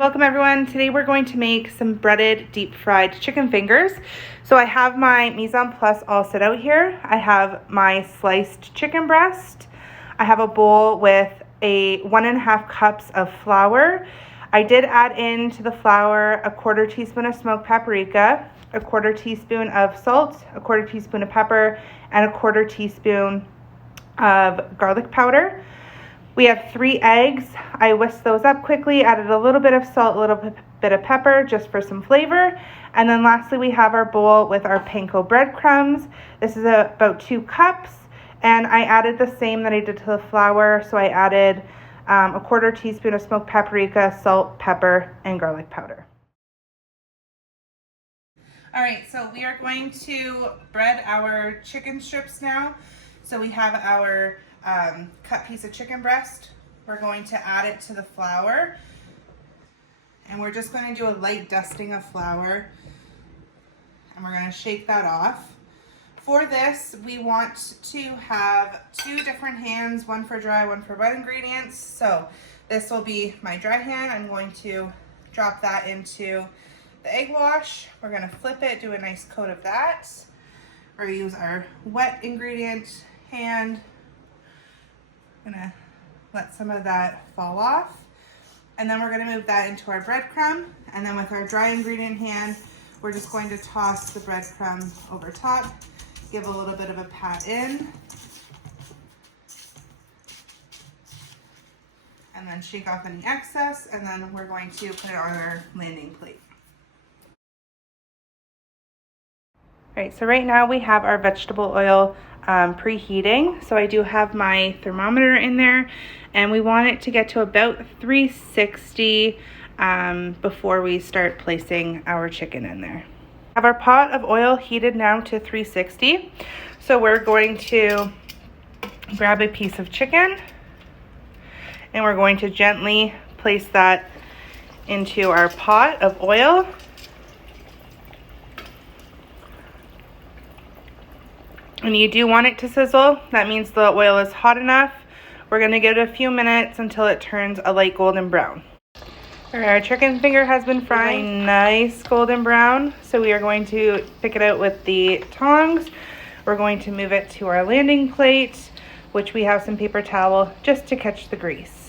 Welcome everyone. Today we're going to make some breaded deep fried chicken fingers. So I have my Mise en Place all set out here. I have my sliced chicken breast. I have a bowl with 1.5 cups of flour. I did add into the flour a 1/4 teaspoon of smoked paprika, a 1/4 teaspoon of salt, a 1/4 teaspoon of pepper, and a 1/4 teaspoon of garlic powder. We have 3 eggs. I whisked those up quickly, added a little bit of salt, a little bit of pepper just for some flavor. And then lastly, we have our bowl with our panko breadcrumbs. This is about 2 cups. And I added the same that I did to the flour. So I added a 1/4 teaspoon of smoked paprika, salt, pepper, and garlic powder. All right, so we are going to bread our chicken strips now. So we have our cut piece of chicken breast. We're going to add it to the flour, and we're just going to do a light dusting of flour, and we're going to shake that off. For this, we want to have 2 different hands, one for dry, one for wet ingredients. So this will be my dry hand. I'm going to drop that into the egg wash. We're going to flip it, do a nice coat of that. We're going to use our wet ingredient hand. I'm gonna let some of that fall off, and then we're gonna move that into our breadcrumb, and then with our dry ingredient hand, we're just going to toss the breadcrumb over top, give a little bit of a pat in, and then shake off any excess, and then we're going to put it on our landing plate. All right, so right now we have our vegetable oil preheating. So I do have my thermometer in there, and we want it to get to about 360 before we start placing our chicken in there. Have our pot of oil heated now to 360. So we're going to grab a piece of chicken, and we're going to gently place that into our pot of oil. And you do want it to sizzle. That means the oil is hot enough. We're gonna give it a few minutes until it turns a light golden brown. All right, our chicken finger has been frying nice golden brown. So we are going to pick it out with the tongs. We're going to move it to our landing plate, which we have some paper towel just to catch the grease.